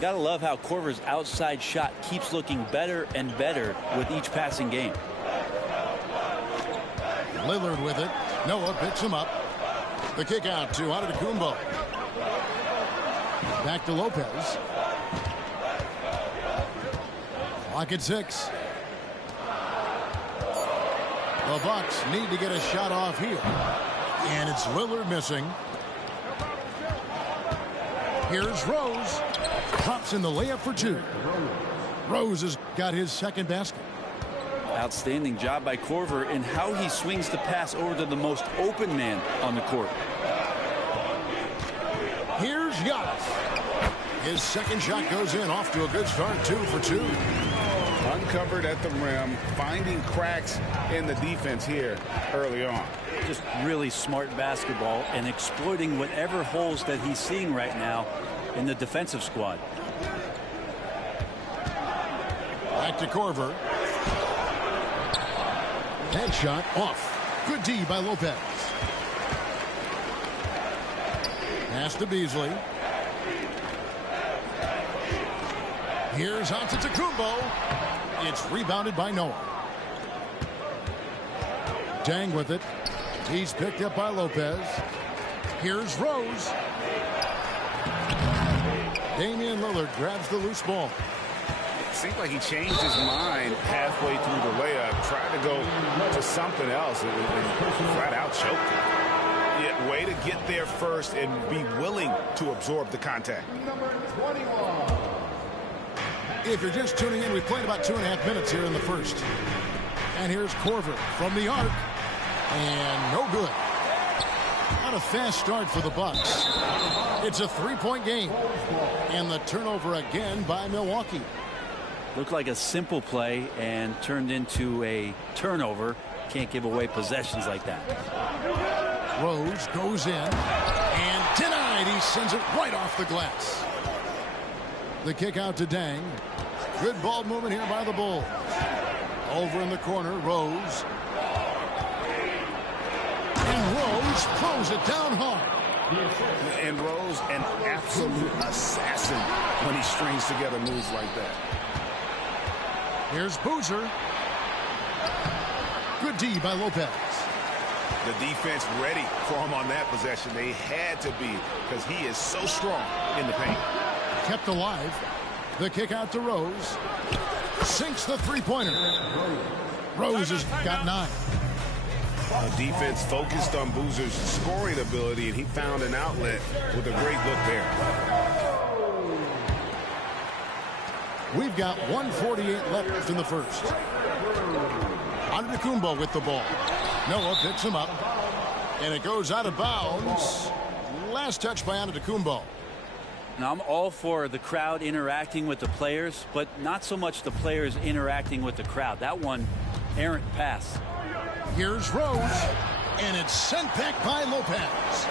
Gotta love how Korver's outside shot keeps looking better and better with each passing game. Lillard with it. Noah picks him up. The kick out to Antetokounmpo. Back to Lopez. Clock at 6. The Bucks need to get a shot off here. And it's Lillard missing. Here's Rose. Drops in the layup for 2. Rose has got his second basket. Outstanding job by Korver in how he swings the pass over to the most open man on the court. Here's Giannis. His second shot goes in, off to a good start. 2 for 2. Uncovered at the rim, finding cracks in the defense here early on. Just really smart basketball and exploiting whatever holes that he's seeing right now in the defensive squad. Back to Korver. Head shot off. Good D by Lopez. Pass to Beasley. Here's Antetokounmpo. It's rebounded by Noah. Dang with it. He's picked up by Lopez. Here's Rose. Damian Lillard grabs the loose ball. Seems like he changed his mind halfway through the layup, tried to go to something else, and flat out choked him. Yeah, way to get there first and be willing to absorb the contact. Number 21. If you're just tuning in, we've played about 2.5 minutes here in the first. And here's Korver from the arc. And no good. Not a fast start for the Bucks. It's a 3-point game. And the turnover again by Milwaukee. Looked like a simple play and turned into a turnover. Can't give away possessions like that. Rose goes in and denied. He sends it right off the glass. The kick out to Dang. Good ball movement here by the Bulls. Over in the corner, Rose. And Rose throws it down hard. And Rose, an absolute assassin when he strings together moves like that. Here's Boozer. Good D by Lopez. The defense ready for him on that possession. They had to be, because he is so strong in the paint. Kept alive. The kick out to Rose. Sinks the three-pointer. Rose has got 9. The defense focused on Boozer's scoring ability, and he found an outlet with a great look there. We've got 1:48 left in the first. Antetokounmpo with the ball. Noah picks him up, and it goes out of bounds. Last touch by Antetokounmpo. Now, I'm all for the crowd interacting with the players, but not so much the players interacting with the crowd. That one, errant pass. Here's Rose, and it's sent back by Lopez.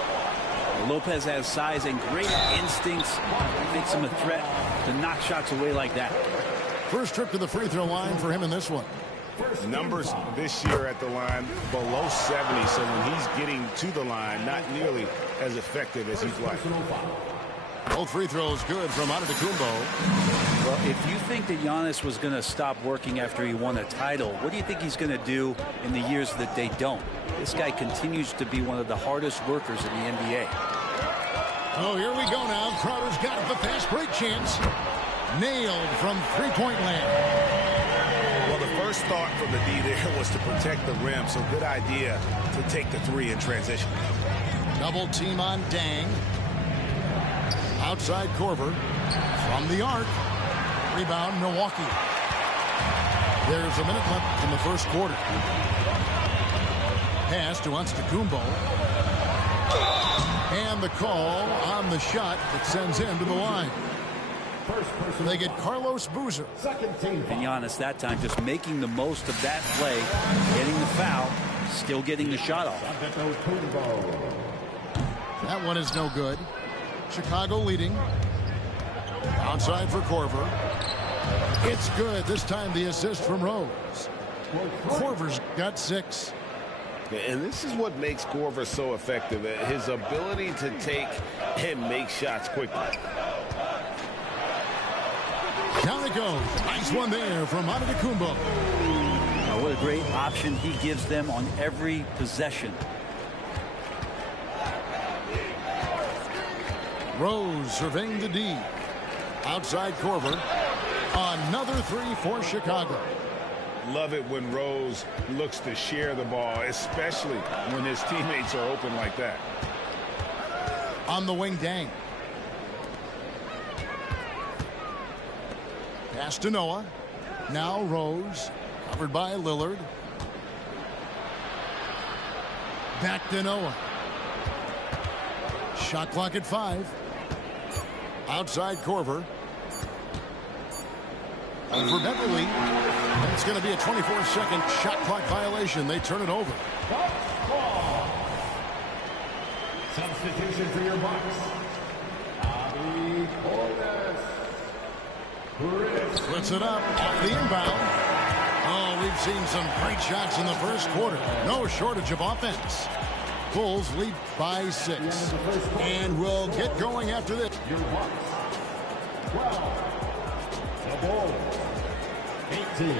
Lopez has size and great instincts. Makes him a threat to knock shots away like that. First trip to the free throw line for him in this one. Numbers this year at the line below 70, so when he's getting to the line, not nearly as effective as he'd like. Both free throws good from Antetokounmpo. Well, if you think that Giannis was going to stop working after he won a title, what do you think he's going to do in the years that they don't? This guy continues to be one of the hardest workers in the NBA. Oh, here we go now. Crowder's got the fast break chance. Nailed from three-point land. Well, the first thought from the D there was to protect the rim, so good idea to take the three in transition. Double team on Dang. Outside Korver from the arc. Rebound Milwaukee. There's a minute left in the first quarter. Pass to Antetokounmpo. And the call on the shot that sends him to the line. They get Carlos Boozer. And Giannis that time just making the most of that play, getting the foul, still getting the shot off. That one is no good. Chicago leading. Outside for Korver. It's good. This time the assist from Rose. Korver's got 6. And this is what makes Korver so effective. His ability to take and make shots quickly. Down it goes. Nice one there from Antetokounmpo. What a great option he gives them on every possession. Rose surveying the D. Outside Korver. Another three for Chicago. Love it when Rose looks to share the ball, especially when his teammates are open like that. On the wing, Dang. Pass to Noah. Now Rose. Covered by Lillard. Back to Noah. Shot clock at 5. Outside Korver. For Beverly. And it's going to be a 24-second shot clock violation. They turn it over. Substitution for your Bucks. Bobby Portis. Splits it up off the inbound. Oh, we've seen some great shots in the first quarter. No shortage of offense. Bulls lead by 6. And we'll get going after this. Your Bucks. 12. The Bulls. 18.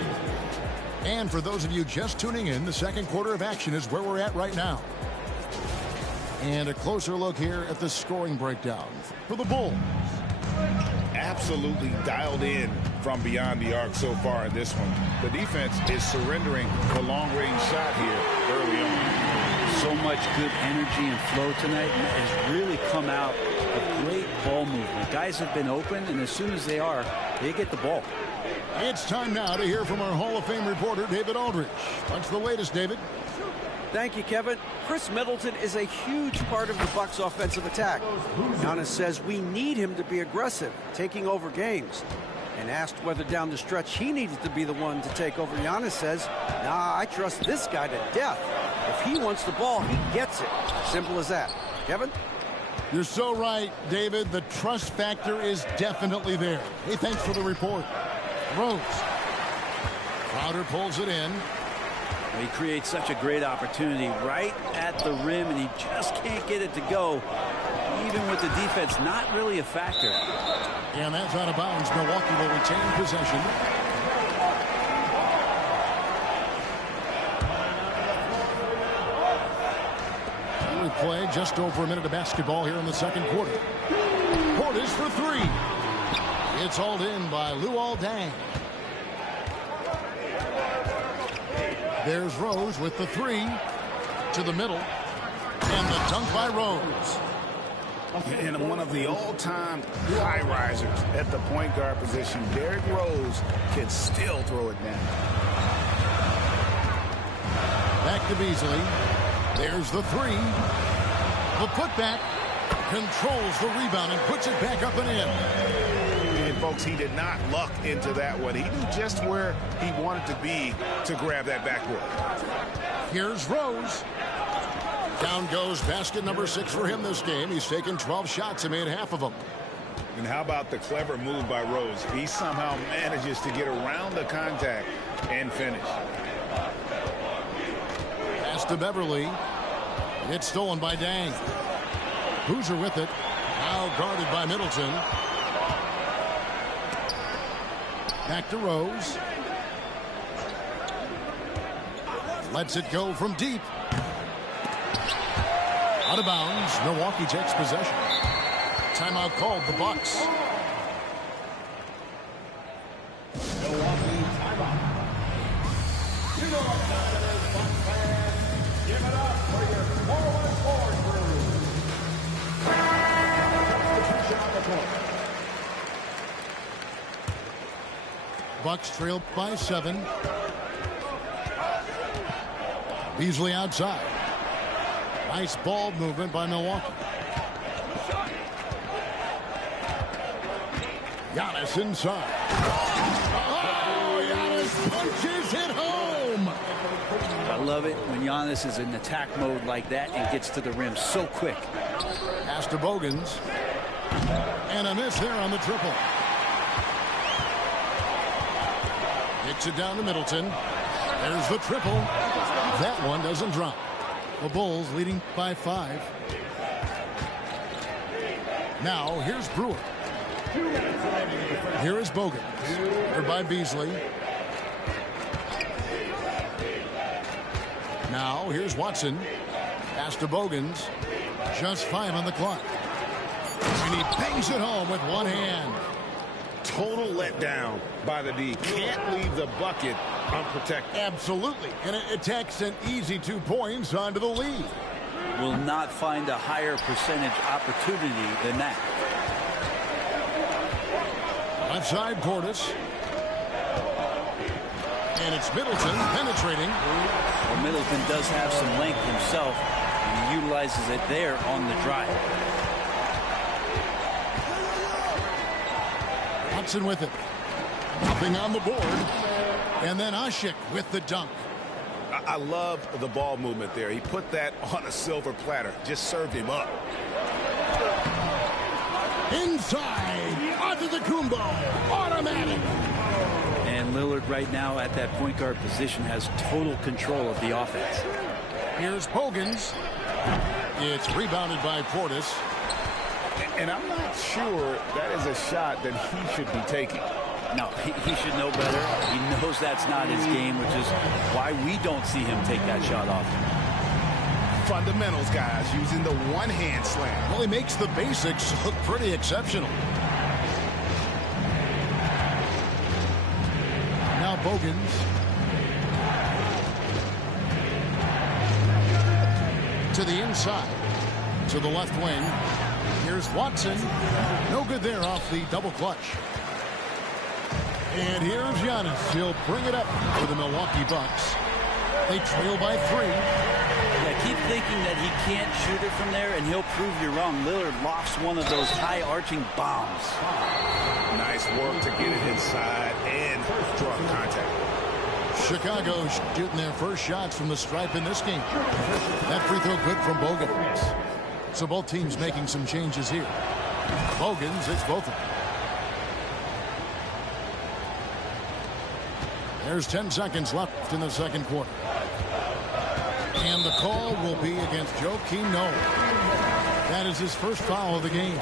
And for those of you just tuning in, the second quarter of action is where we're at right now. And a closer look here at the scoring breakdown for the Bulls. Absolutely dialed in from beyond the arc so far in this one. The defense is surrendering the long-range shot here early on. So much good energy and flow tonight, and it has really come out of great ball movement. Guys have been open, and as soon as they are, they get the ball. It's time now to hear from our Hall of Fame reporter, David Aldridge. What's the latest, David? Thank you, Kevin. Chris Middleton is a huge part of the Bucks' offensive attack. Giannis says we need him to be aggressive, taking over games. And asked whether down the stretch he needed to be the one to take over, Giannis says, nah, I trust this guy to death. If he wants the ball, he gets it. Simple as that. Kevin? You're so right, David. The trust factor is definitely there. Hey, thanks for the report. Rose. Crowder pulls it in. He creates such a great opportunity right at the rim, and he just can't get it to go, even with the defense not really a factor. And that's out of bounds. Milwaukee will retain possession. We play just over a minute of basketball here in the second quarter. Portis for 3. It's hauled in by Luol Deng. There's Rose with the 3 to the middle. And the dunk by Rose. And one of the all-time high risers at the point guard position, Derrick Rose can still throw it down. Back to Beasley. There's the 3. The putback controls the rebound and puts it back up and in. And folks, he did not luck into that one. He knew just where he wanted to be to grab that backboard. Here's Rose. Down goes basket number 6 for him this game. He's taken 12 shots and made half of them. And how about the clever move by Rose? He somehow manages to get around the contact and finish. Pass to Beverly. It's stolen by Dang. Boozer with it. Now guarded by Middleton. Back to Rose. Lets it go from deep. Out of bounds. Milwaukee takes possession. Timeout called the Bucks. Milwaukee timeout. You know what time it is, Bucks fans. Give it up for your forward crew. Substitution on the court. Bucks trail by 7. Beasley outside. Nice ball movement by Milwaukee. Giannis inside. Oh, Giannis punches it home. I love it when Giannis is in attack mode like that and gets to the rim so quick. Pass to Bogans. And a miss there on the triple. Kicks it down to Middleton. There's the triple. That one doesn't drop. The Bulls leading by 5. Now here's Brewer. Here is Bogan. Here by Beasley. Now here's Watson. Pass to Bogans. Just 5 on the clock. And he bangs it home with one hand. Total letdown by the D. Can't leave the bucket unprotected. Absolutely. And it takes an easy 2 points onto the lead. Will not find a higher percentage opportunity than that. Left side, Portis. And it's Middleton penetrating. Well, Middleton does have some length himself, and he utilizes it there on the drive. Watson with it. Nothing on the board. And then Ashik with the dunk. I love the ball movement there. He put that on a silver platter. Just served him up. Inside. Antetokounmpo. Automatic. And Lillard right now at that point guard position has total control of the offense. Here's Bogans. It's rebounded by Portis. And I'm not sure that is a shot that he should be taking. No, he should know better. He knows that's not his game, which is why we don't see him take that shot off. Fundamentals, guys, using the one-hand slam. Well, he makes the basics look pretty exceptional. Now Bogans. To the inside. To the left wing. Here's Watson. No good there off the double clutch. And here's Giannis. He'll bring it up for the Milwaukee Bucks. They trail by 3. Yeah, keep thinking that he can't shoot it from there, and he'll prove you wrong. Lillard lofts one of those high-arching bombs. Nice work to get it inside and draw contact. Chicago shooting their first shots from the stripe in this game. That free throw good from Bogans. So both teams making some changes here. Bogans, it's both of them. There's 10 seconds left in the second quarter. And the call will be against Joakim Noah. That is his first foul of the game.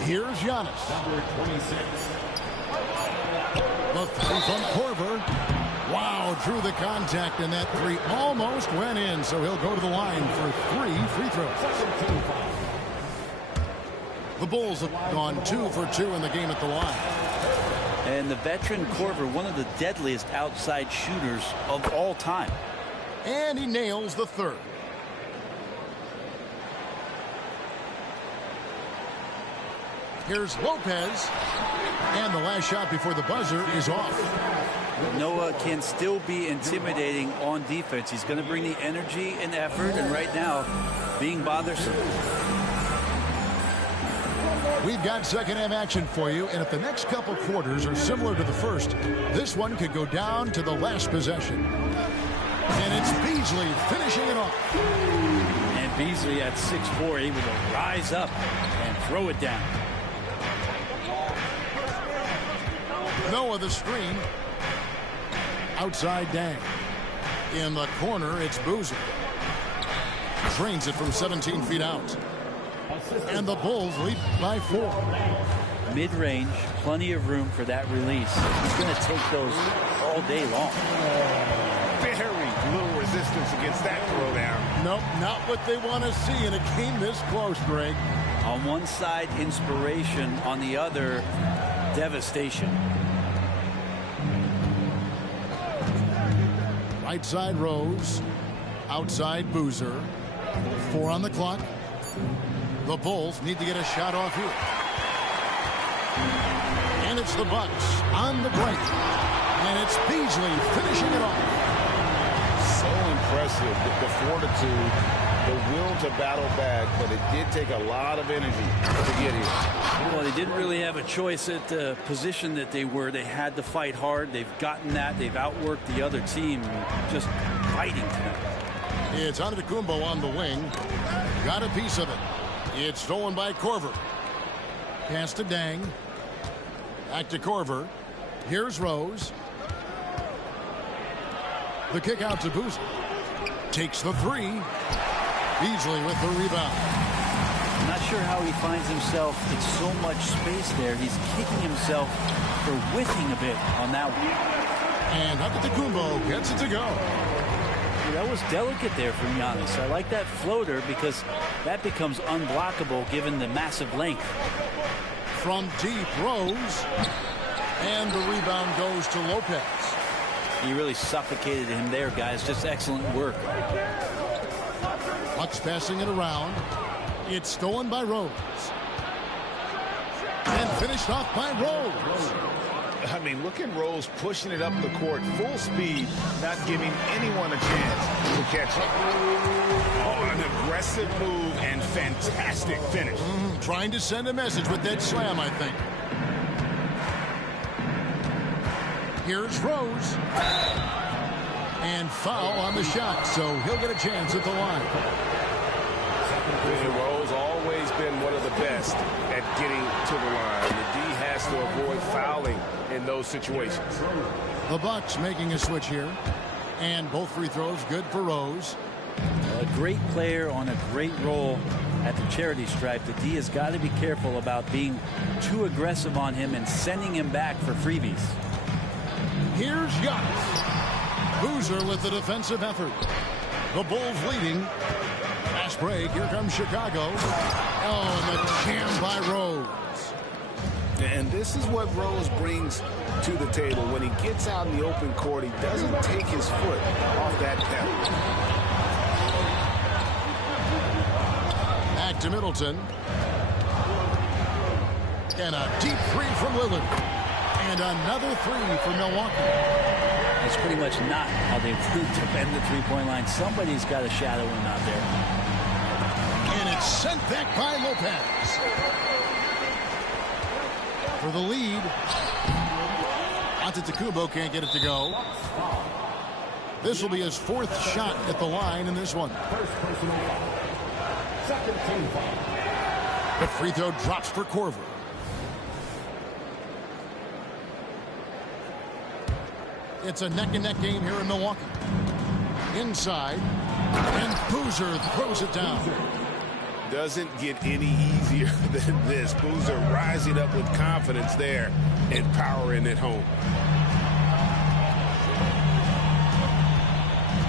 Here's Giannis. Number 26. The three from Korver. Wow, through the contact, and that three almost went in, so he'll go to the line for 3 free throws. The Bulls have gone 2 for 2 in the game at the line. And the veteran Korver, one of the deadliest outside shooters of all time. And he nails the third. Here's Lopez. And the last shot before the buzzer is off. Noah can still be intimidating on defense. He's going to bring the energy and effort, and right now, being bothersome. We've got second half action for you, and if the next couple quarters are similar to the first, this one could go down to the last possession. And it's Beasley finishing it off. And Beasley at 6'4", able to rise up and throw it down. Noah the screen. Outside Dang. In the corner, it's Boozer. Drains it from 17 feet out. And the Bulls lead by 4. Mid-range, plenty of room for that release. He's going to take those all day long. Very little resistance against that throwdown. Nope, not what they want to see in a game this close, Greg. On one side, inspiration. On the other, devastation. Right side Rose. Outside Boozer. 4 on the clock. The Bulls need to get a shot off here. And it's the Bucks on the break. And it's Beasley finishing it off. So impressive, the fortitude, the will to battle back, but it did take a lot of energy to get here. Well, they didn't really have a choice at the position that they were. They had to fight hard. They've gotten that. They've outworked the other team, just fighting tonight. It's Antetokounmpo on the wing. Got a piece of it. It's stolen by Korver. Pass to Dang. Back to Korver. Here's Rose. The kick out to Boozer. Takes the 3. Beasley with the rebound. I'm not sure how he finds himself in so much space there. He's kicking himself for whiffing a bit on that one. And Antetokounmpo gets it to go. That was delicate there from Giannis. I like that floater because that becomes unblockable given the massive length. From deep, Rose. And the rebound goes to Lopez. He really suffocated him there, guys. Just excellent work. Bucks passing it around. It's stolen by Rose. And finished off by Rose. I mean, look at Rose pushing it up the court full speed, not giving anyone a chance to catch it. Oh, an aggressive move and fantastic finish. Trying to send a message with that slam, I think. Here's Rose. And foul on the shot, so he'll get a chance at the line. Rose always been one of the best at getting to the line. The D has to avoid fouling in those situations. The Bucks making a switch here. And both free throws good for Rose. A great player on a great role at the charity stripe. The D has got to be careful about being too aggressive on him and sending him back for freebies. Here's Giannis. Boozer with the defensive effort. The Bulls leading. Fast break. Here comes Chicago. Oh, and the jam by Rose. And this is what Rose brings to the table. When he gets out in the open court, he doesn't take his foot off that pedal. Back to Middleton. And a deep three from Lillard. And another three for Milwaukee. That's pretty much not how they defend the three-point line. Somebody's got a shadow him out there. And it's sent back by Lopez. For the lead. Antetokounmpo can't get it to go. This will be his fourth shot at the line in this one. The free throw drops for Korver. It's a neck-and-neck game here in Milwaukee. Inside. And Boozer throws it down. Doesn't get any easier than this. Boozer rising up with confidence there and powering it home.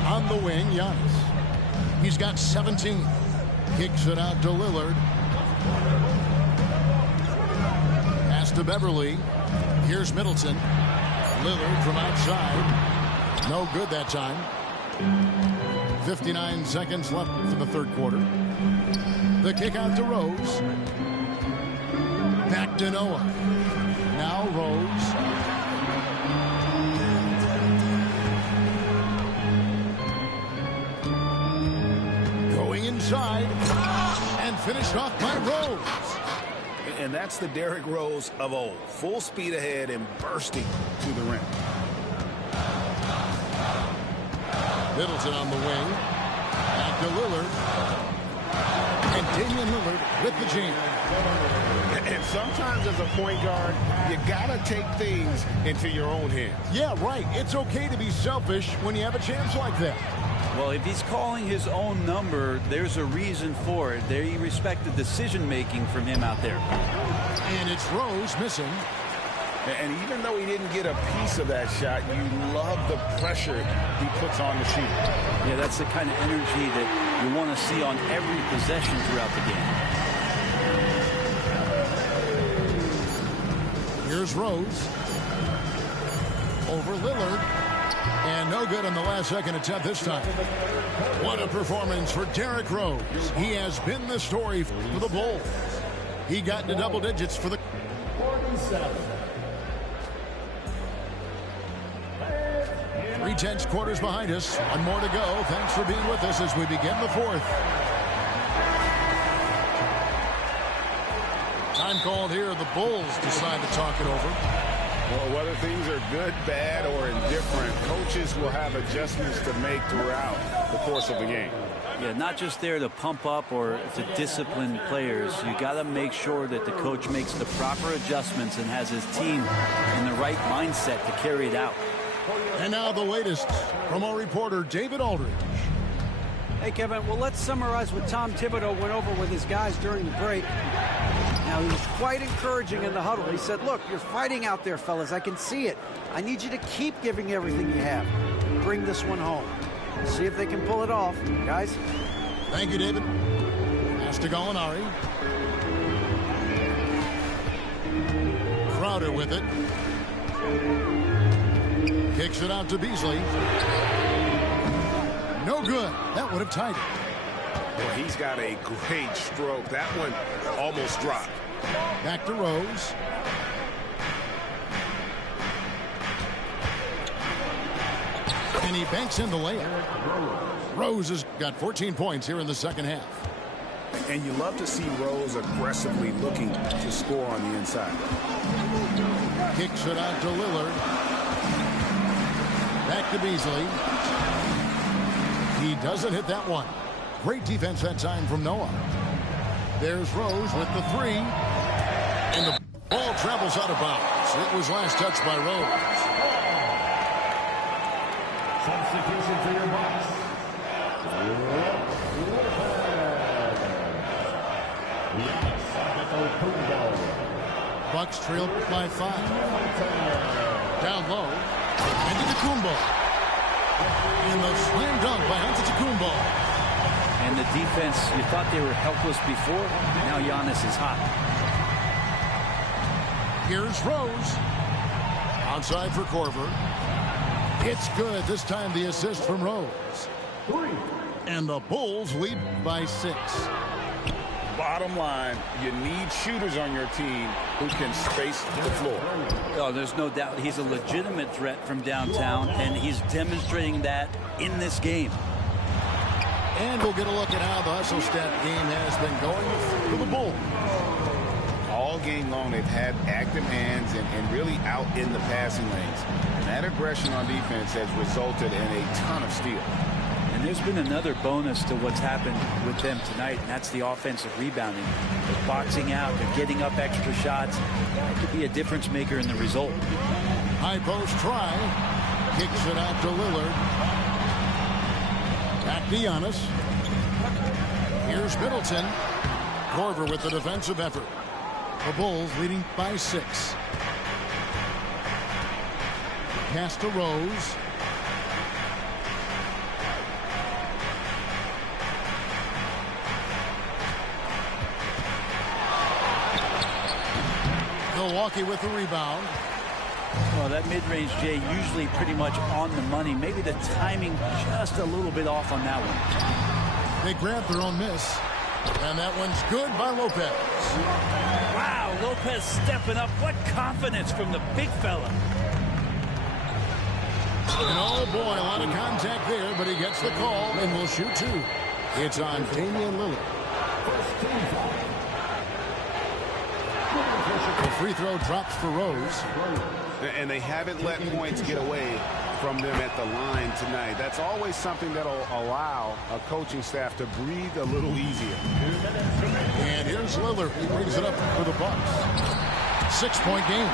On the wing, Giannis. He's got 17. Kicks it out to Lillard. Pass to Beverly. Here's Middleton. Lillard from outside. No good that time. 59 seconds left for the third quarter. The kick out to Rose. Back to Noah. Now Rose. Going inside. And finished off by Rose. And that's the Derrick Rose of old. Full speed ahead and bursting to the rim. Middleton on the wing. Back to Lillard. And Damian Lillard with the jam. And sometimes as a point guard, you got to take things into your own hands. Yeah, right. It's okay to be selfish when you have a chance like that. Well, if he's calling his own number, there's a reason for it. They respect the decision-making from him out there. And it's Rose missing. And even though he didn't get a piece of that shot, you love the pressure he puts on the shooter. Yeah, that's the kind of energy that you want to see on every possession throughout the game. Here's Rose. Over Lillard. And no good on the last second attempt this time. What a performance for Derrick Rose. He has been the story for the Bulls. He got into double digits for the 47. 3/10 quarters behind us. One more to go. Thanks for being with us as we begin the fourth. Time called here. The Bulls decide to talk it over. Well, whether things are good, bad, or indifferent, coaches will have adjustments to make throughout the course of the game. Yeah, not just there to pump up or to discipline players. You got to make sure that the coach makes the proper adjustments and has his team in the right mindset to carry it out. And now the latest from our reporter, David Aldridge. Hey, Kevin, well, let's summarize what Tom Thibodeau went over with his guys during the break. Now, he was quite encouraging in the huddle. He said, look, you're fighting out there, fellas. I can see it. I need you to keep giving everything you have. Bring this one home. See if they can pull it off. Guys? Thank you, David. Pass to Gallinari. Crowder with it. Kicks it out to Beasley. No good. That would have tied it. Well, he's got a great stroke. That one almost dropped. Back to Rose. And he banks in the layup. Rose has got 14 points here in the second half. And you love to see Rose aggressively looking to score on the inside. Kicks it out to Lillard. Back to Beasley. He doesn't hit that one. Great defense that time from Noah. There's Rose with the three. And the ball travels out of bounds. It was last touched by Rose. Substitution for your Bucks. Bucks trail by 5. Down low. Antetokounmpo. And the slam dunk by Antetokounmpo. And the defense, you thought they were helpless before. Now Giannis is hot. Here's Rose. Outside for Korver. It's good. This time the assist from Rose. And the Bulls lead by 6. Bottom line, you need shooters on your team who can space the floor. Oh, there's no doubt he's a legitimate threat from downtown, and he's demonstrating that in this game. And we'll get a look at how the hustle stat game has been going for the Bulls. All game long, they've had active hands and really out in the passing lanes. And that aggression on defense has resulted in a ton of steals. And there's been another bonus to what's happened with them tonight, and that's the offensive rebounding. They're boxing out, they're getting up extra shots. That could be a difference maker in the result. High post try. Kicks it out to Lillard. Back to Giannis. Here's Middleton. Korver with the defensive effort. The Bulls leading by 6. Pass to Rose. Milwaukee with the rebound. Well, that mid-range, Jay, usually pretty much on the money. Maybe the timing just a little bit off on that one. They grab their own miss. And that one's good by Lopez. Wow, Lopez stepping up. What confidence from the big fella. And oh boy, a lot of contact there, but he gets the call and will shoot 2. It's on Damian Lillard. The free throw drops for Rose. And they haven't let points get away from them at the line tonight. That's always something that'll allow a coaching staff to breathe a little easier. And here's Lillard. He brings it up for the Bucks. 6-point game.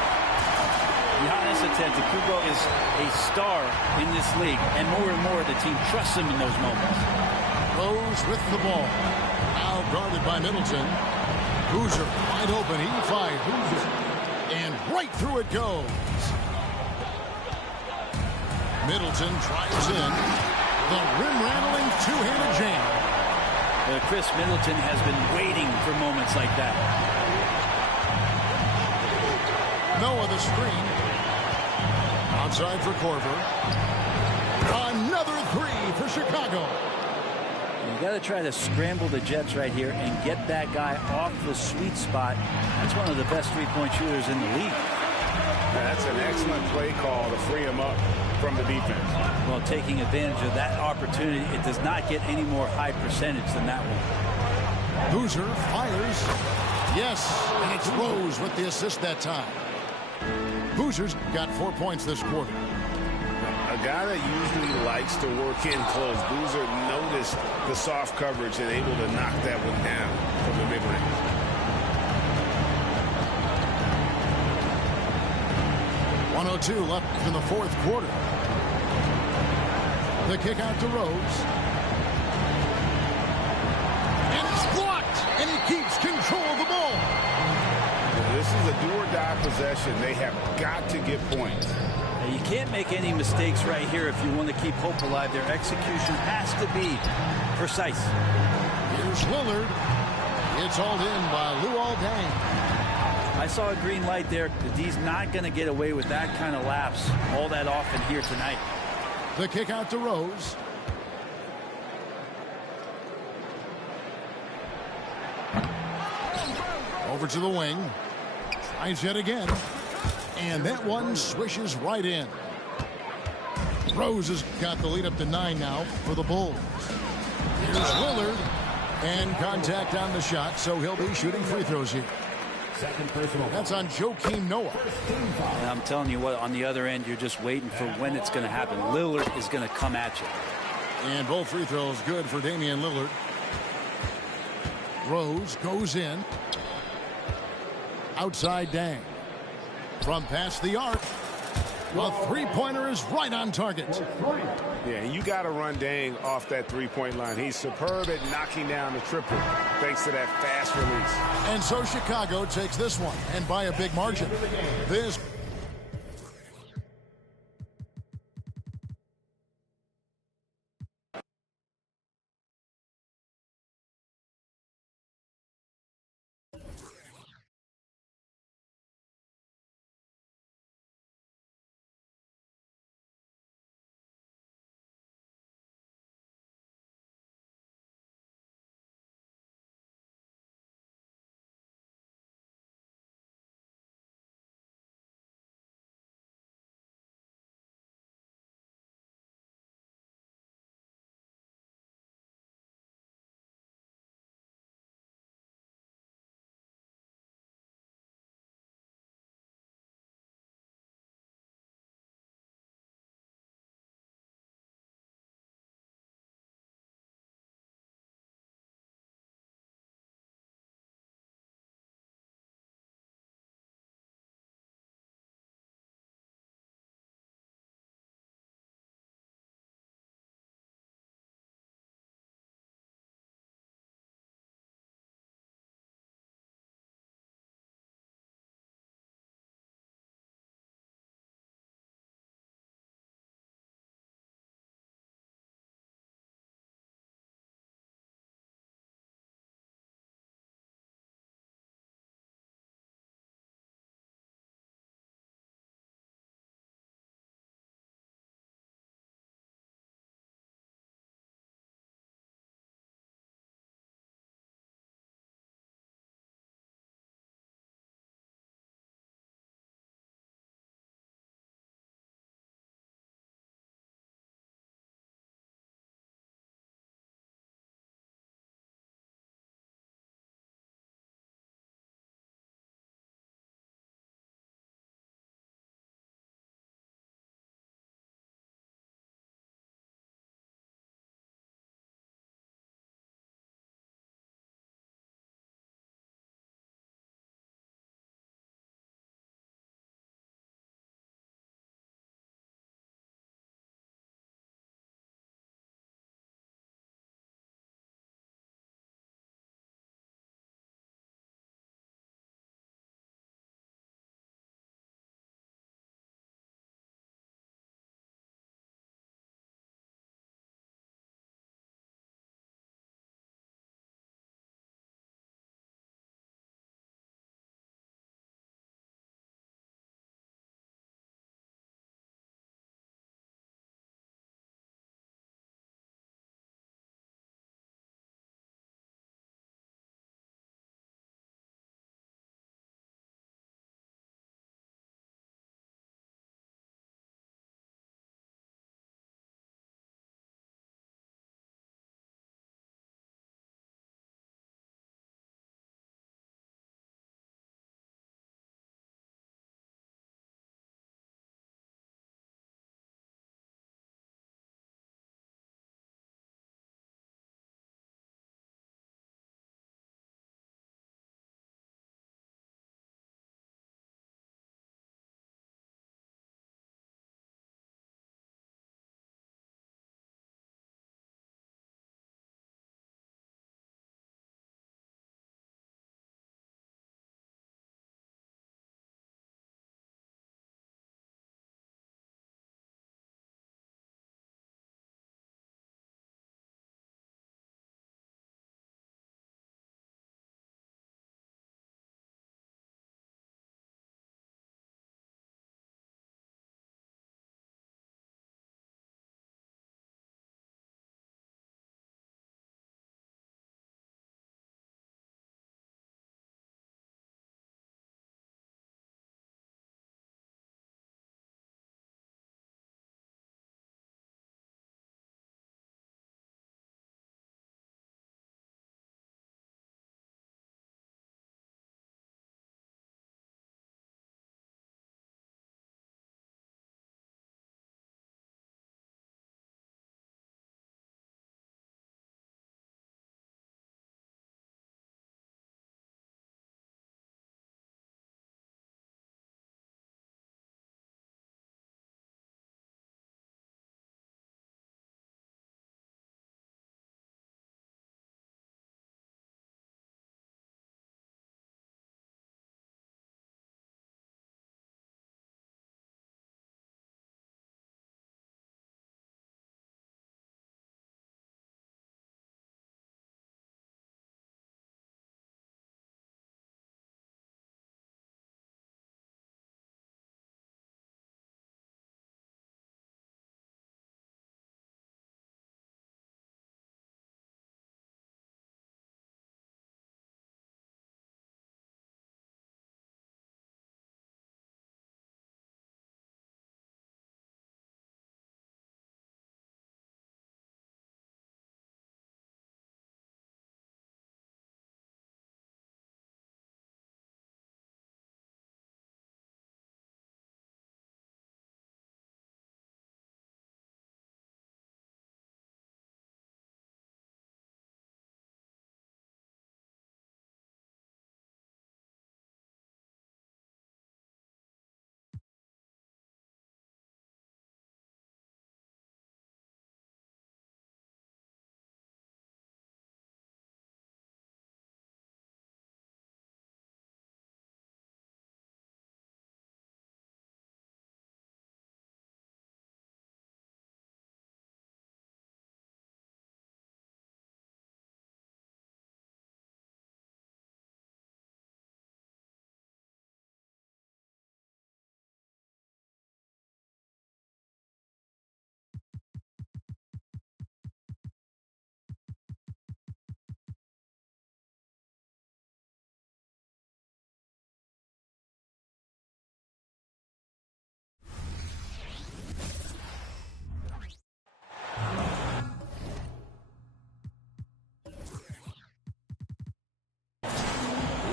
Giannis Antetokounmpo is a star in this league, and more the team trusts him in those moments. Rose with the ball. Now guarded by Middleton. Hoosier wide open. He fires. And right through it goes. Middleton drives in. The rim-rattling two-handed jam. Chris Middleton has been waiting for moments like that. Noah the screen. Outside for Korver. Another 3 for Chicago. You got to try to scramble the Jets right here and get that guy off the sweet spot. That's one of the best three-point shooters in the league. That's an excellent play call to free him up from the defense. Well, taking advantage of that opportunity, it does not get any more high percentage than that one. Hoosier fires. Yes, and it's Rose with the assist that time. Hoosier's got 4 points this quarter. A guy that usually likes to work in close. Boozer noticed the soft coverage and able to knock that one down from the mid-range. .102 left in the fourth quarter. The kick out to Rose. possession. They have got to get points. Now, you can't make any mistakes right here if you want to keep hope alive. Their execution has to be precise. Here's Lillard. It's hauled in by Luol Deng. I saw a green light there. The D's not going to get away with that kind of lapse all that often here tonight. The kick out to Rose. Over to the wing. Tries yet again. And that one swishes right in. Rose has got the lead up to 9 now for the Bulls. Here's Lillard. And contact on the shot, so he'll be shooting free throws here. That's on Joakim Noah. And I'm telling you what, on the other end, you're just waiting for when it's going to happen. Lillard is going to come at you. And both free throws good for Damian Lillard. Rose goes in. Outside Deng. From past the arc. The three-pointer is right on target. Yeah, you got to run Deng off that three-point line. He's superb at knocking down the triple thanks to that fast release. And so Chicago takes this one, and by a big margin. This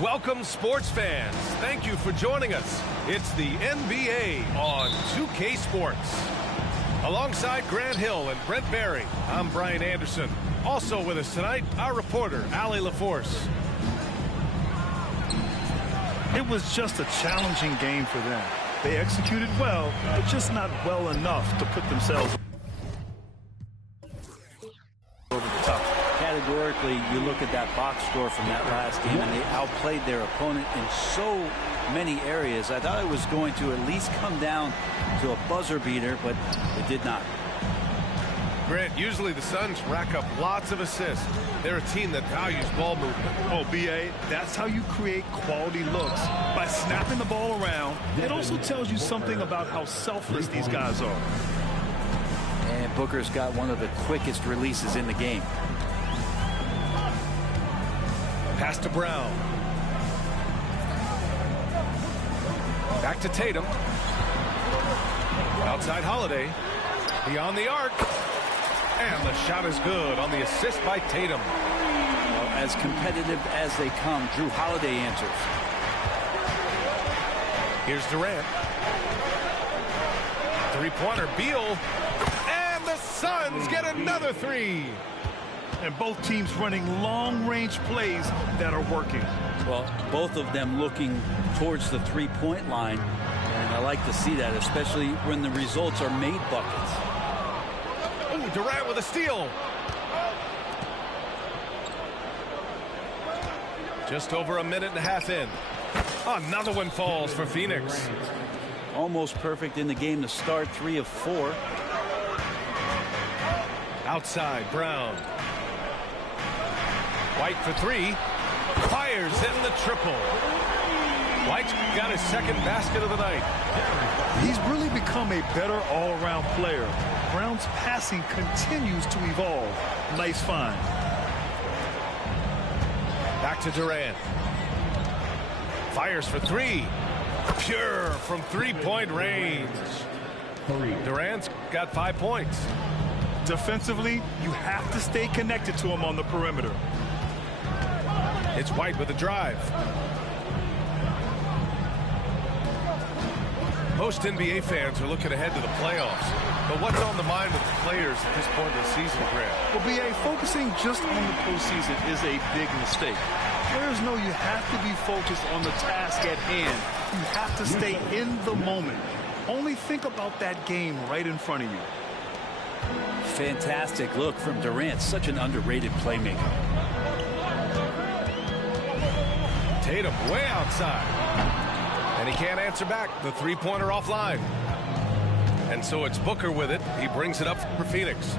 Welcome, sports fans. Thank you for joining us. It's the NBA on 2K Sports. Alongside Grant Hill and Brent Barry, I'm Brian Anderson. Also with us tonight, our reporter, Allie LaForce. It was just a challenging game for them. They executed well, but just not well enough to put themselves over the top. Categorically, you look at that box score from that last game, and they outplayed their opponent in so many areas. I thought it was going to at least come down to a buzzer beater, but it did not. Grant, usually the Suns rack up lots of assists. They're a team that values ball movement. Oh, B.A., that's how you create quality looks, by snapping the ball around. It also tells you something about how selfless these guys are. And Booker's got one of the quickest releases in the game. Pass to Brown. Back to Tatum. Outside Holiday. Beyond the arc. And the shot is good on the assist by Tatum. Well, as competitive as they come, Drew Holiday answers. Here's Durant. Three-pointer, Beal. And the Suns get another three. And both teams running long-range plays that are working. Well, both of them looking towards the three-point line. And I like to see that, especially when the results are made buckets. Oh, Durant with a steal. Just over a minute and a half in. Another one falls for Phoenix. Almost perfect in the game to start, 3 of 4. Outside, Brown. White for three. Fires in the triple. White's got his second basket of the night. He's really become a better all-around player. Brown's passing continues to evolve. Nice find. Back to Durant. Fires for three. Pure from three-point range. Durant's got 5 points. Defensively, you have to stay connected to him on the perimeter. It's White with a drive. Most NBA fans are looking ahead to the playoffs. But what's on the mind of the players at this point in the season, Grant? Well, B.A., focusing just on the postseason is a big mistake. Players know you have to be focused on the task at hand. You have to stay in the moment. Only think about that game right in front of you. Fantastic look from Durant. Such an underrated playmaker. Tatum way outside. And he can't answer back. The three-pointer offline. And so it's Booker with it. He brings it up for Phoenix.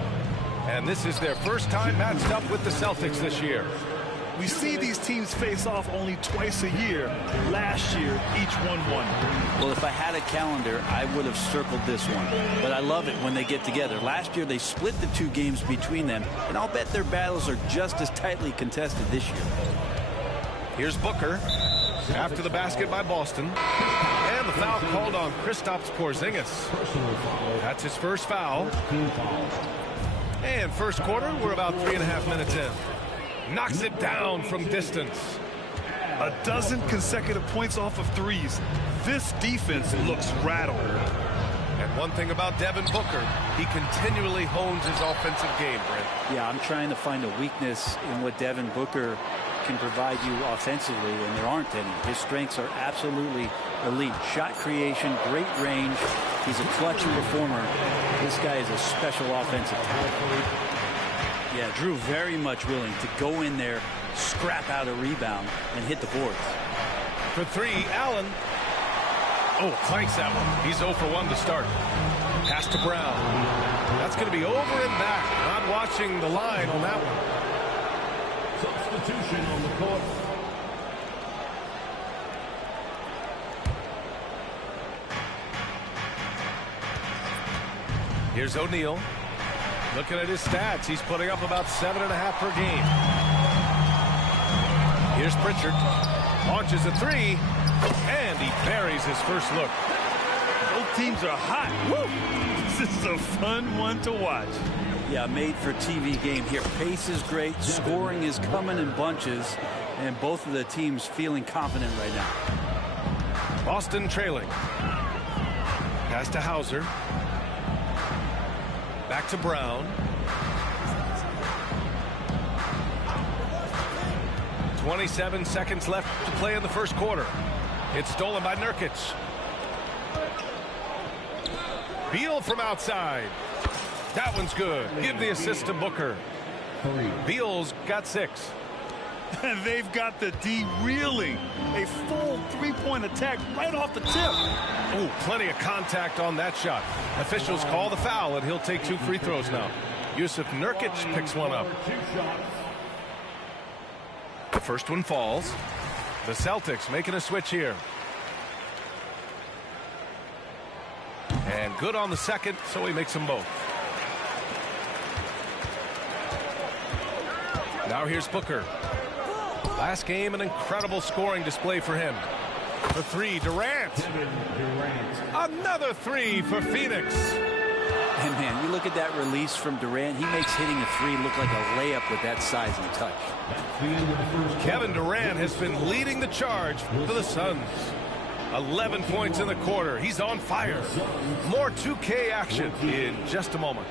And this is their first time matched up with the Celtics this year. We see these teams face off only twice a year. Last year, each one won. Well, if I had a calendar, I would have circled this one. But I love it when they get together. Last year, they split the 2 games between them. And I'll bet their battles are just as tightly contested this year. Here's Booker after the basket by Boston. And the foul called on Kristaps Porzingis. That's his first foul. And first quarter, we're about 3.5 minutes in. Knocks it down from distance. A dozen consecutive points off of threes. This defense looks rattled. And one thing about Devin Booker, he continually hones his offensive game, Brent. Yeah, I'm trying to find a weakness in what Devin Booker can provide you offensively, and there aren't any. His strengths are absolutely elite. Shot creation, great range. He's a clutch performer. This guy is a special offensive talent. Yeah, Drew very much willing to go in there, scrap out a rebound, and hit the boards. For three, Allen. Oh, clanks that one. He's 0 for 1 to start. Pass to Brown. That's going to be over and back. Not watching the line on that one. Substitution on the court. Here's O'Neal. Looking at his stats, he's putting up about 7.5 per game. Here's Pritchard. Launches a three, and he buries his first look. Both teams are hot. Woo! This is a fun one to watch. Yeah, made for TV game here. Pace is great. Scoring is coming in bunches. And both of the teams feeling confident right now. Boston trailing. Pass to Hauser. Back to Brown. 27 seconds left to play in the first quarter. It's stolen by Nurkic. Beal from outside. That one's good. Give the assist to Booker. Beal's got 6. And they've got the D reeling. A full three-point attack right off the tip. Oh, plenty of contact on that shot. Officials call the foul, and he'll take 2 free throws now. Yusuf Nurkic picks one up. The first one falls. The Celtics making a switch here. And good on the second, so he makes them both. Now here's Booker. Last game, an incredible scoring display for him. For 3, Durant. Another 3 for Phoenix. And man, you look at that release from Durant. He makes hitting a 3 look like a layup with that size and touch. Kevin Durant has been leading the charge for the Suns. 11 points in the quarter. He's on fire. More 2K action in just a moment.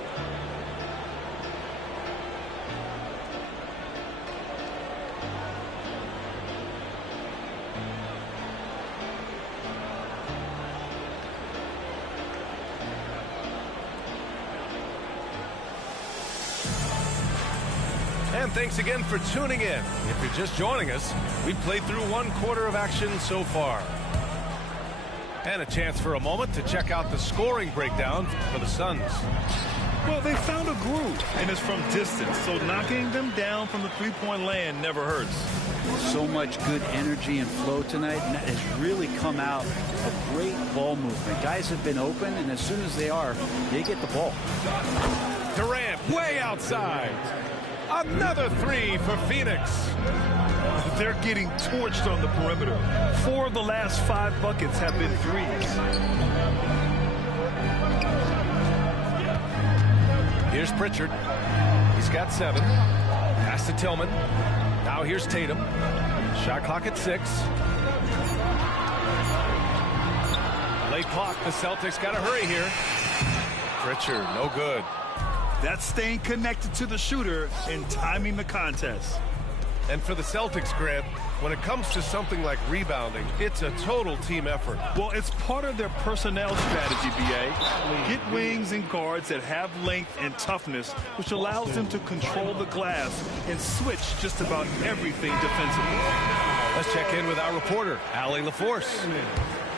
And thanks again for tuning in. If you're just joining us, we've played through 1 quarter of action so far. And a chance for a moment to check out the scoring breakdown for the Suns. Well, they found a groove, and it's from distance, so knocking them down from the three-point land never hurts. So much good energy and flow tonight, and that has really come out of great ball movement. Guys have been open, and as soon as they are, they get the ball. Durant way outside. Another 3 for Phoenix. They're getting torched on the perimeter. 4 of the last 5 buckets have been threes. Here's Pritchard. He's got 7. Pass to Tillman. Now here's Tatum. Shot clock at 6. Late clock. The Celtics got to hurry here. Pritchard, no good. That's staying connected to the shooter and timing the contest. And for the Celtics, Grant, when it comes to something like rebounding, it's a total team effort. Well, it's part of their personnel strategy, B.A. Get wings and guards that have length and toughness, which allows them to control the glass and switch just about everything defensively. Let's check in with our reporter, Allie LaForce.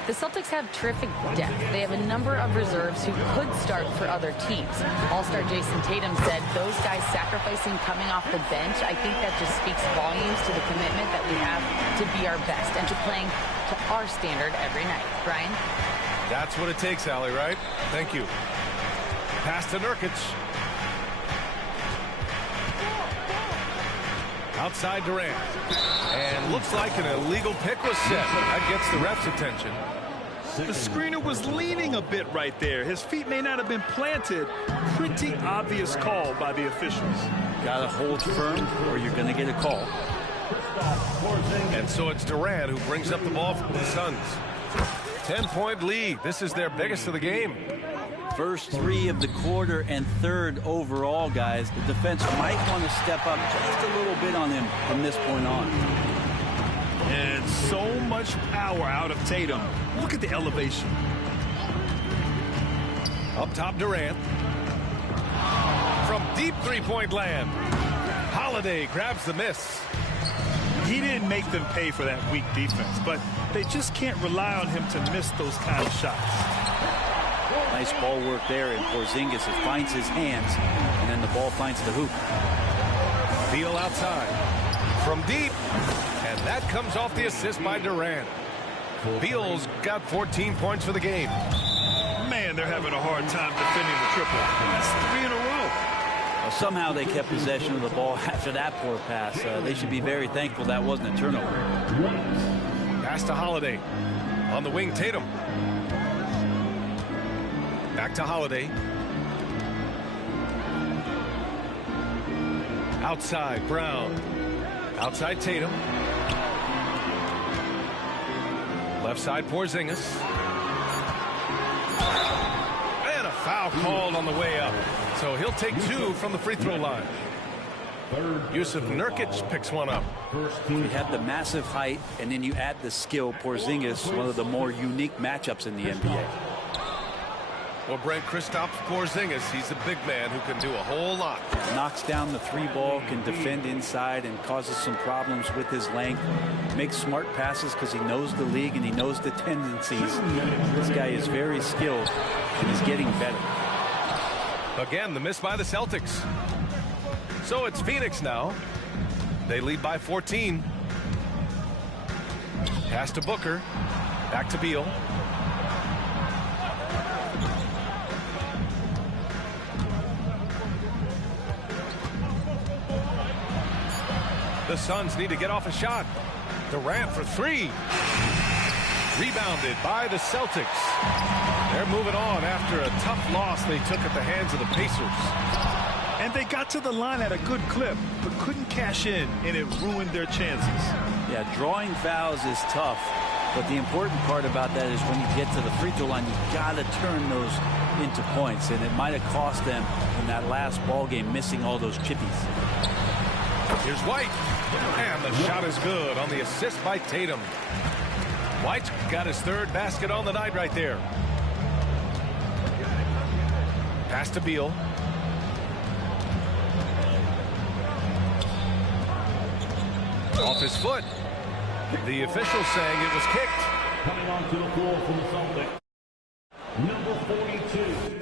The Celtics have terrific depth. They have a number of reserves who could start for other teams. All-star Jason Tatum said those guys sacrificing coming off the bench, I think that just speaks volumes to the commitment that we have to be our best and to playing to our standard every night. Brian? That's what it takes, Allie, right? Thank you. Pass to Nurkic. Outside Durant. And looks like an illegal pick was set. That gets the ref's attention. The screener was leaning a bit right there. His feet may not have been planted. Pretty obvious call by the officials. Got to hold firm or you're going to get a call. And so it's Durant who brings up the ball for the Suns. 10-point lead. This is their biggest of the game. First 3 of the quarter and 3rd overall, guys. The defense might want to step up just a little bit on him from this point on. And so much power out of Tatum. Look at the elevation. Up top, Durant. From deep three-point land. Holiday grabs the miss. He didn't make them pay for that weak defense, but they just can't rely on him to miss those kind of shots. Nice ball work there, and Porzingis finds his hands, and then the ball finds the hoop. Beal outside. From deep. And that comes off the assist by Durant. Beal's got 14 points for the game. Man, they're having a hard time defending the triple. That's 3 in a row. Well, somehow they kept possession of the ball after that poor pass. They should be very thankful that wasn't a turnover. Pass to Holiday. On the wing, Tatum. Back to Holiday. Outside, Brown. Outside, Tatum. Left side, Porzingis. And a foul called on the way up. So he'll take 2 from the free throw line. Yusuf Nurkic picks one up. You have the massive height, and then you add the skill. Porzingis, one of the more unique matchups in the NBA. Well, Brent, Kristaps Porzingis, he's a big man who can do a whole lot. Knocks down the 3-ball, can defend inside, and causes some problems with his length. Makes smart passes because he knows the league and he knows the tendencies. This guy is very skilled and is getting better. Again, the miss by the Celtics. So it's Phoenix now. They lead by 14. Pass to Booker. Back to Beal. The Suns need to get off a shot. Durant for 3. Rebounded by the Celtics. They're moving on after a tough loss they took at the hands of the Pacers. And they got to the line at a good clip, but couldn't cash in, and it ruined their chances. Yeah, drawing fouls is tough, but the important part about that is when you get to the free throw line, you got to turn those into points, and it might have cost them in that last ball game, missing all those chippies. Here's White, and the shot is good on the assist by Tatum. White's got his 3rd basket on the night right there. Pass to Beal. Off his foot. The official saying it was kicked. Coming onto the floor for the Celtics, number 42.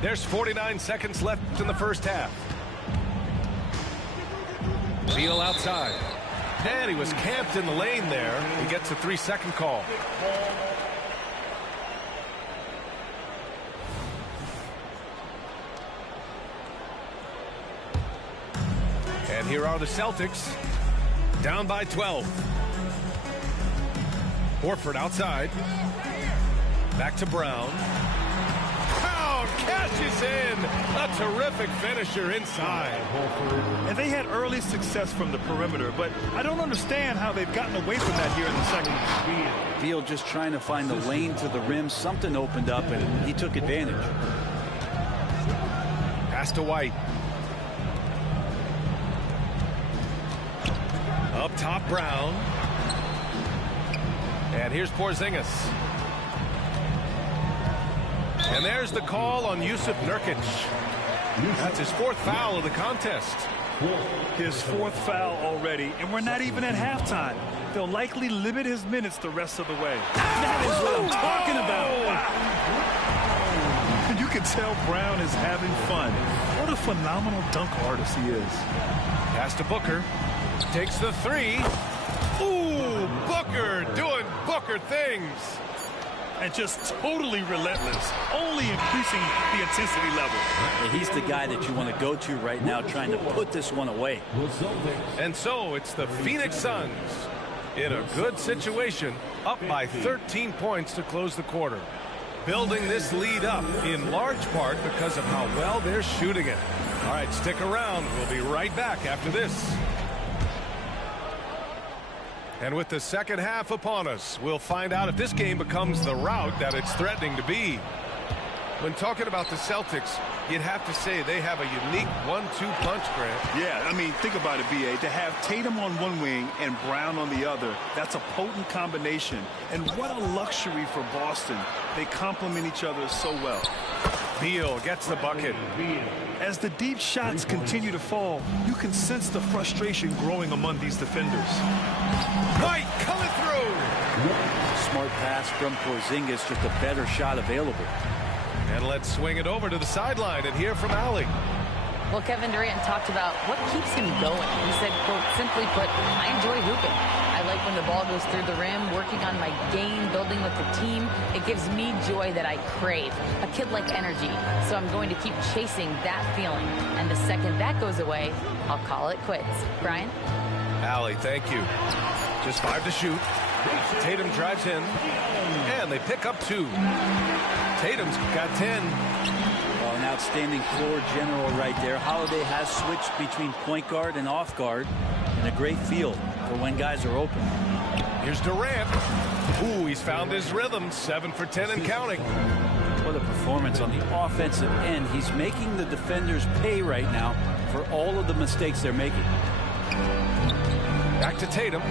There's 49 seconds left in the first half. Beal outside. And he was camped in the lane there. He gets a 3-second call. And here are the Celtics. Down by 12. Horford outside. Back to Brown. Cashes in. A terrific finisher inside. And they had early success from the perimeter, but I don't understand how they've gotten away from that here in the second. Beal just trying to find the lane to the rim. Something opened up, and he took advantage. Pass to White. Up top, Brown. And here's Porzingis. And there's the call on Yusuf Nurkic. That's his 4th foul of the contest. His 4th foul already, and we're not even at halftime. They'll likely limit his minutes the rest of the way. That is what I'm talking about. And you can tell Brown is having fun. What a phenomenal dunk artist he is. Pass to Booker. Takes the 3. Ooh, Booker doing Booker things. And just totally relentless, only increasing the intensity level. Yeah, he's the guy that you want to go to right now, trying to put this one away. And so it's the Phoenix Suns in a good situation, up by 13 points to close the quarter. Building this lead up in large part because of how well they're shooting it. All right, stick around. We'll be right back after this. And with the second half upon us, we'll find out if this game becomes the rout that it's threatening to be. When talking about the Celtics, you'd have to say they have a unique 1-2 punch, Grant. Yeah, I mean, think about it, B.A. To have Tatum on one wing and Brown on the other, that's a potent combination. And what a luxury for Boston. They complement each other so well. Beal gets the bucket. As the deep shots continue to fall, you can sense the frustration growing among these defenders. White coming through. Smart pass from Porzingis, just a better shot available. And let's swing it over to the sideline and hear from Allie. Well, Kevin Durant talked about what keeps him going. He said, quote, simply put, I enjoy hooping. I like when the ball goes through the rim, working on my game, building with the team. It gives me joy that I crave, a kid-like energy. So I'm going to keep chasing that feeling. And the second that goes away, I'll call it quits. Brian? Allie, thank you. Just 5 to shoot. Tatum drives in, and they pick up 2. Tatum's got 10. Well, an outstanding floor general right there. Holiday has switched between point guard and off guard, and a great feel for when guys are open. Here's Durant. Ooh, he's found his rhythm. 7 for 10 and counting. What a performance on the offensive end. He's making the defenders pay right now for all of the mistakes they're making. Back to Tatum.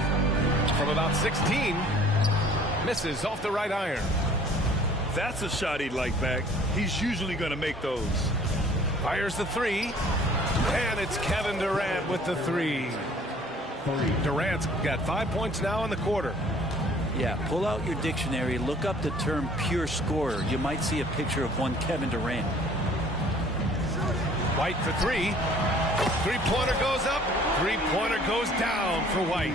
From about 16. Misses off the right iron. That's a shot he'd like back. He's usually going to make those. Fires the 3. And it's Kevin Durant with the 3. Durant's got 5 points now in the quarter. Yeah, pull out your dictionary, look up the term pure scorer. You might see a picture of one Kevin Durant. White for 3. Three-pointer goes up. Three-pointer goes down for White.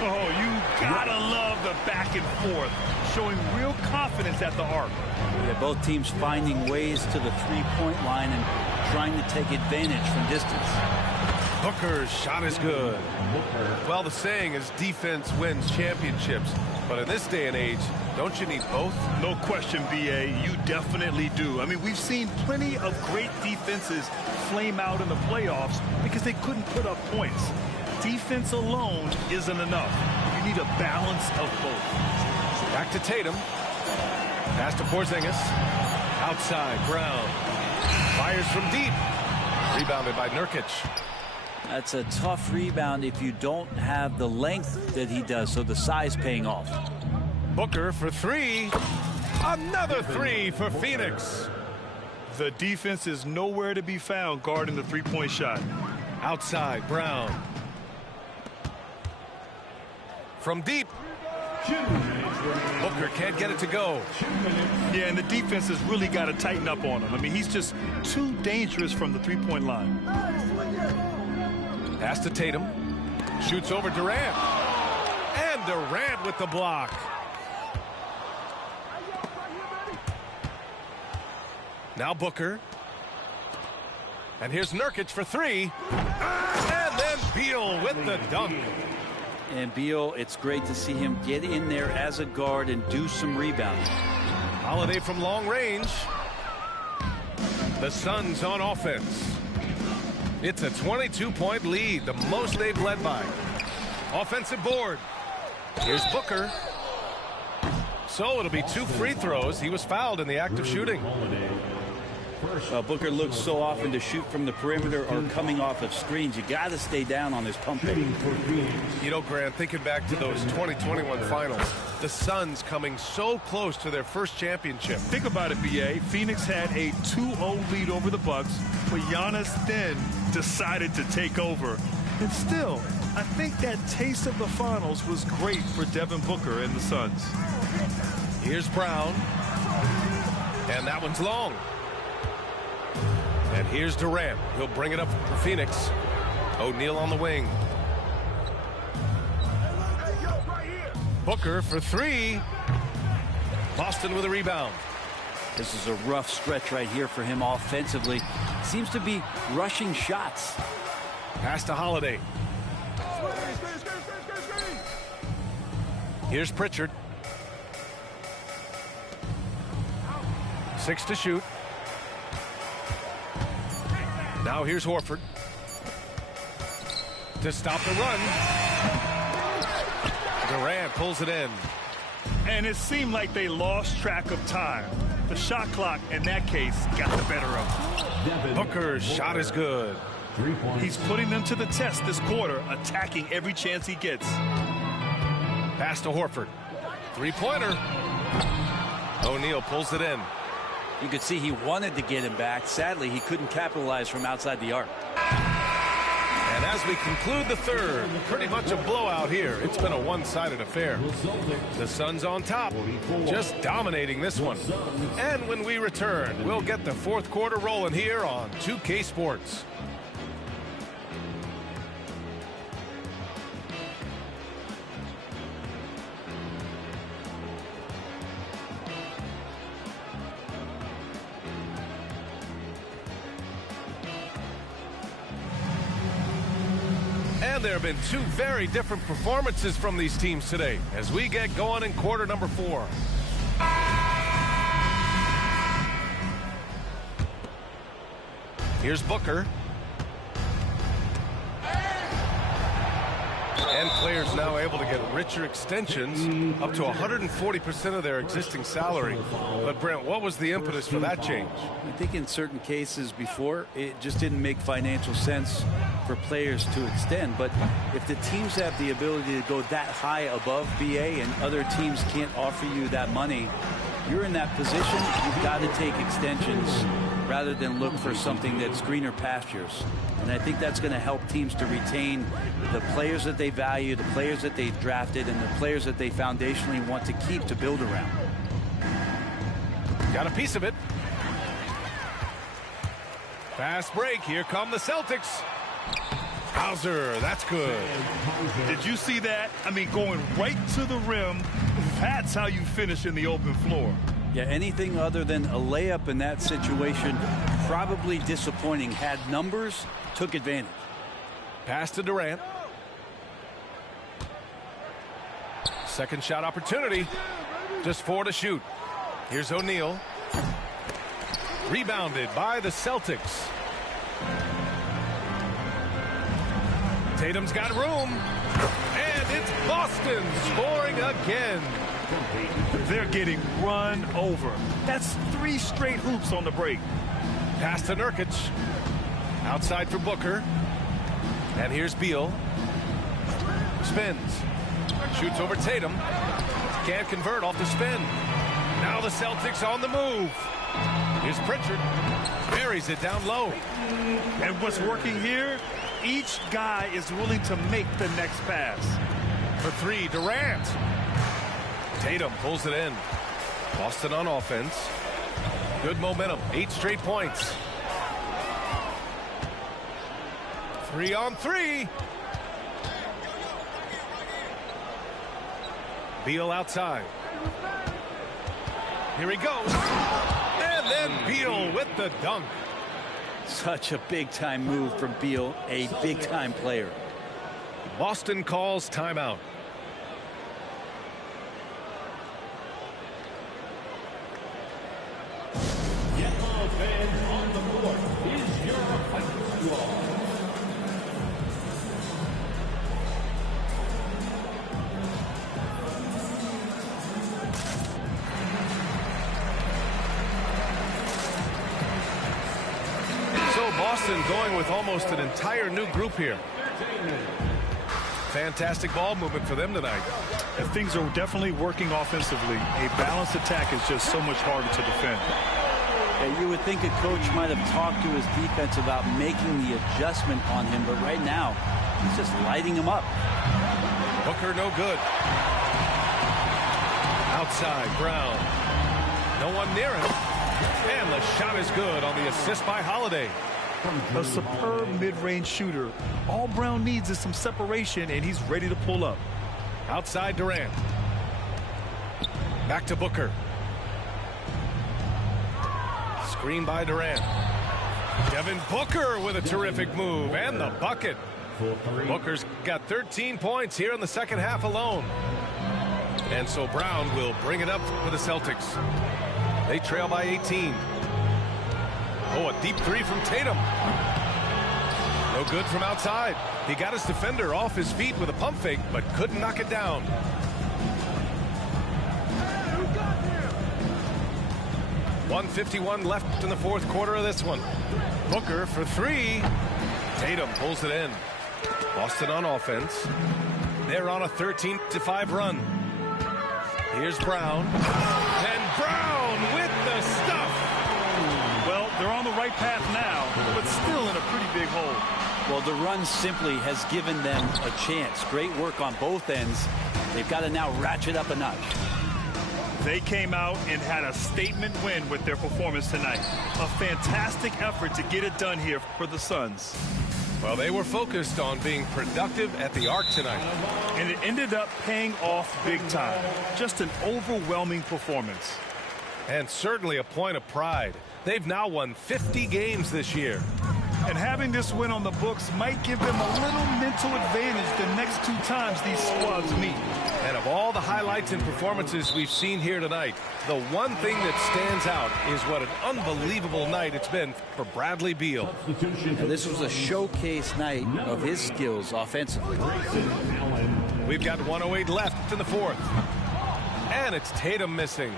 Oh, you gotta love the back and forth, showing real confidence at the arc. Yeah, both teams finding ways to the three-point line and trying to take advantage from distance. Booker's shot is good. Well, the saying is defense wins championships. But in this day and age, don't you need both? No question, B.A. You definitely do. I mean, we've seen plenty of great defenses flame out in the playoffs because they couldn't put up points. Defense alone isn't enough. You need a balance of both. Back to Tatum. Pass to Porzingis. Outside, Brown. Fires from deep. Rebounded by Nurkic. That's a tough rebound if you don't have the length that he does, so the size paying off. Booker for 3. Another 3 for Phoenix. The defense is nowhere to be found guarding the three-point shot. Outside, Brown. From deep. Booker can't get it to go. Yeah, and the defense has really got to tighten up on him. I mean, he's just too dangerous from the three-point line. Pass to Tatum. Shoots over Durant. And Durant with the block. Now Booker. And here's Nurkic for 3. And then Beal with the dunk. And Beal, it's great to see him get in there as a guard and do some rebounding. Holiday from long range. The Suns on offense. It's a 22-point lead, the most they've led by. Offensive board. Here's Booker. So it'll be 2 free throws. He was fouled in the act of shooting. Booker looks so often to shoot from the perimeter or coming off of screens. You got to stay down on his pump fake. You know, Grant, thinking back to those 2021 finals, the Suns coming so close to their first championship. Think about it, B.A. Phoenix had a 2-0 lead over the Bucks, but Giannis then decided to take over. And still, I think that taste of the finals was great for Devin Booker and the Suns. Here's Brown. And that one's long. And here's Durant. He'll bring it up for Phoenix. O'Neal on the wing. Booker for 3. Boston with a rebound. This is a rough stretch right here for him offensively. Seems to be rushing shots. Pass to Holiday. Here's Pritchard. 6 to shoot. Now here's Horford to stop the run. Durant pulls it in. And it seemed like they lost track of time. The shot clock, in that case, got the better of them. Booker's shot is good. He's putting them to the test this quarter, attacking every chance he gets. Pass to Horford. Three-pointer. O'Neal pulls it in. You could see he wanted to get him back. Sadly, he couldn't capitalize from outside the arc. And as we conclude the third, pretty much a blowout here. It's been a one-sided affair. The Suns on top, just dominating this one. And when we return, we'll get the fourth quarter rolling here on 2K Sports. And there have been two very different performances from these teams today as we get going in quarter number 4. Here's Booker. And players now able to get richer extensions up to 140% of their existing salary. But Brent, what was the impetus for that change? I think in certain cases before, it just didn't make financial sense for players to extend. But if the teams have the ability to go that high above BA and other teams can't offer you that money, you're in that position, you've got to take extensions rather than look for something that's greener pastures. And I think that's going to help teams to retain the players that they value, the players that they've drafted, and the players that they foundationally want to keep to build around. Got a piece of it. Fast break. Here come the Celtics. Hauser, that's good. Did you see that? I mean, going right to the rim. That's how you finish in the open floor. Yeah, anything other than a layup in that situation, probably disappointing. Had numbers, took advantage. Pass to Durant. Second shot opportunity. Just 4 to shoot. Here's O'Neal. Rebounded by the Celtics. Tatum's got room. And it's Boston scoring again. They're getting run over. That's 3 straight hoops on the break. Pass to Nurkic. Outside for Booker. And here's Beal. Spins. Shoots over Tatum. Can't convert off the spin. Now the Celtics on the move. Here's Pritchard. Buries it down low. And what's working here? Each guy is willing to make the next pass. For 3, Durant. Tatum pulls it in. Boston on offense. Good momentum. 8 straight points. 3 on 3. Beal outside. Here he goes. And then Beal with the dunk. Such a big-time move from Beal, a big-time player. Boston calls timeout. On the court is your fighting squad. So Boston going with almost an entire new group here. Fantastic ball movement for them tonight. And things are definitely working offensively. A balanced attack is just so much harder to defend. Yeah, you would think a coach might have talked to his defense about making the adjustment on him, but right now, he's just lighting him up. Booker no good. Outside, Brown. No one near him. And the shot is good on the assist by Holiday. A superb mid-range shooter. All Brown needs is some separation, and he's ready to pull up. Outside Durant. Back to Booker. Screen by Durant. Devin Booker with a terrific move and the bucket. Booker's got 13 points here in the second half alone. And so Brown will bring it up for the Celtics. They trail by 18. Oh, a deep 3 from Tatum. No good from outside. He got his defender off his feet with a pump fake, but couldn't knock it down. .151 left in the fourth quarter of this one. Booker for 3. Tatum pulls it in. Boston on offense. They're on a 13-5 run. Here's Brown. And Brown with the stuff. Well, they're on the right path now, but still in a pretty big hole. Well, the run simply has given them a chance. Great work on both ends. They've got to now ratchet up a notch. They came out and had a statement win with their performance tonight. A fantastic effort to get it done here for the Suns. Well, they were focused on being productive at the arc tonight. And it ended up paying off big time. Just an overwhelming performance. And certainly a point of pride. They've now won 50 games this year. And having this win on the books might give them a little mental advantage the next 2 times these squads meet. And of all the highlights and performances we've seen here tonight, the one thing that stands out is what an unbelievable night it's been for Bradley Beal. And this was a showcase night of his skills offensively. We've got 1:08 left in the 4th. And it's Tatum missing.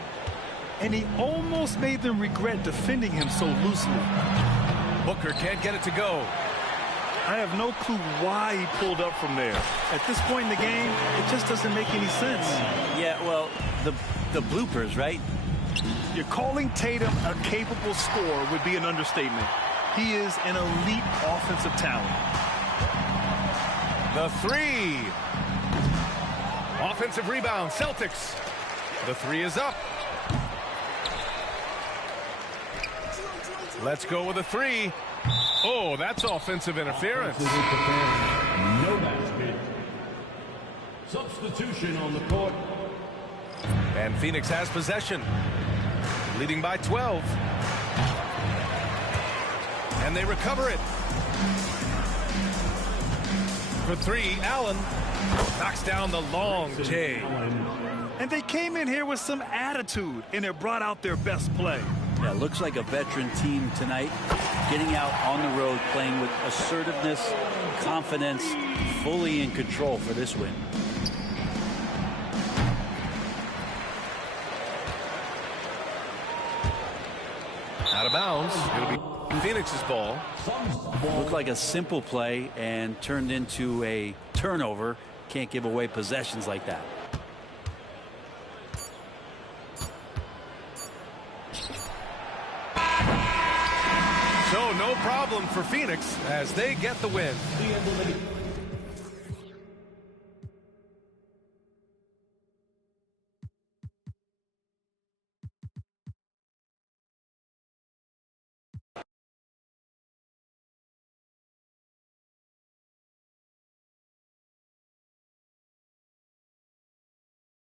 And he almost made them regret defending him so loosely. Booker can't get it to go. I have no clue why he pulled up from there. At this point in the game, it just doesn't make any sense. Yeah, well, the bloopers, right? You're calling Tatum a capable scorer would be an understatement. He is an elite offensive talent. The 3. Offensive rebound, Celtics. The 3 is up. Let's go with a 3. Oh, that's offensive interference. No basket. Substitution on the court. And Phoenix has possession, leading by 12. And they recover it. For 3, Allen knocks down the long J. And they came in here with some attitude, and it brought out their best play. Yeah, looks like a veteran team tonight, getting out on the road, playing with assertiveness, confidence, fully in control for this win. Out of bounds. It'll be Phoenix's ball. Looked like a simple play and turned into a turnover. Can't give away possessions like that. So no problem for Phoenix as they get the win.